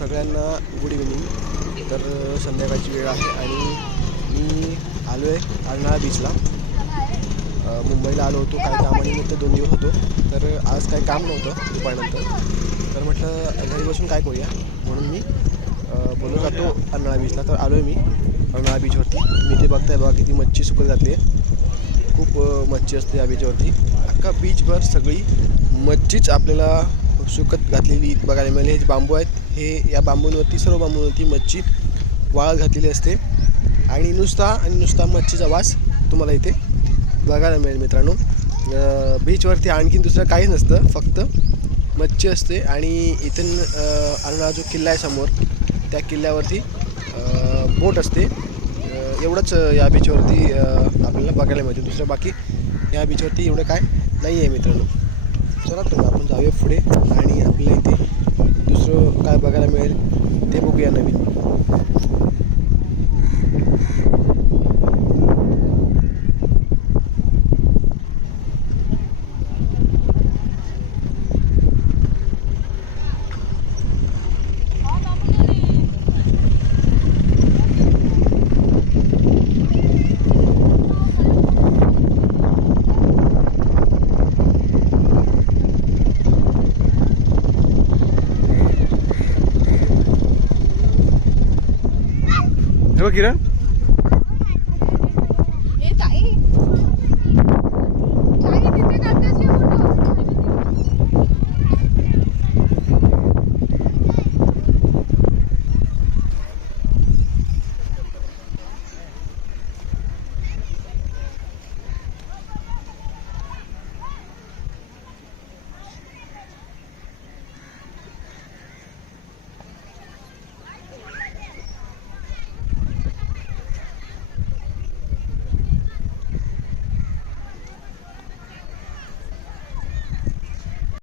सगळ्यांना good evening तर संध्याकाळची वेळ आहे आणि मी आलो आहे अर्नाळा बीचला मुंबईला आलो होतो काही कामानिमित्त दोन दिवस होतो. तर आज काही काम नव्हतं दुपारनंतर. तर म्हटलं घरी बसून काय करूया? म्हणून मी बोलून जातो अर्नाळा बीचला तर आलो आहे मी अर्नाळा बीचवरती मी ते बघताय बघा किती मच्छी सुकत घातली आहे खूप मच्छी असते या बीचवरती अख्खा बीचभर सगळी मच्छीच आपल्याला सुकत घातलेली बघायला मिळेल हे जे बांबू आहेत हे या बांबूंवरती सर्व बांबूंवरती मच्छी वाळ घातलेली असते. आणि नुसता आणि नुसता मच्छीचा वास तुम्हाला इथे बघायला मिळेल मित्रांनो. बीचवरती आणखीन दुसरं काहीच नसतं फक्त मच्छी असते. आणि इथून आणणारा जो किल्ला आहे समोर त्या किल्ल्यावरती बोट असते. एवढंच या बीचवरती आपल्याला बघायला मिळते. दुसरं बाकी या बीचवरती एवढं काय नाही आहे मित्रांनो. चला तर आपण जाऊया पुढे आणि आपल्याला इथे दुसरं काय बघायला मिळेल ते बघूया नवीन. Kira?